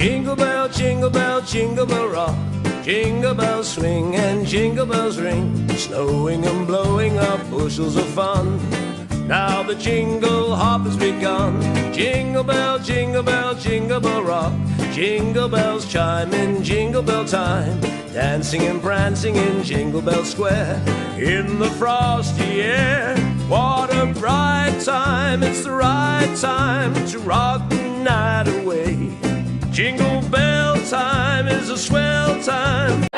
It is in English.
Jingle bell, jingle bell rock. Jingle bells swing and jingle bells ring, snowing and blowing up bushels of fun. Now the jingle hop has begun. Jingle bell, jingle bell, jingle bell rock. Jingle bells chime in jingle bell time, dancing and prancing in Jingle Bell Square. In the frosty air, what a bright time. It's the right time to rock the night away. Jingle bell time is a swell time.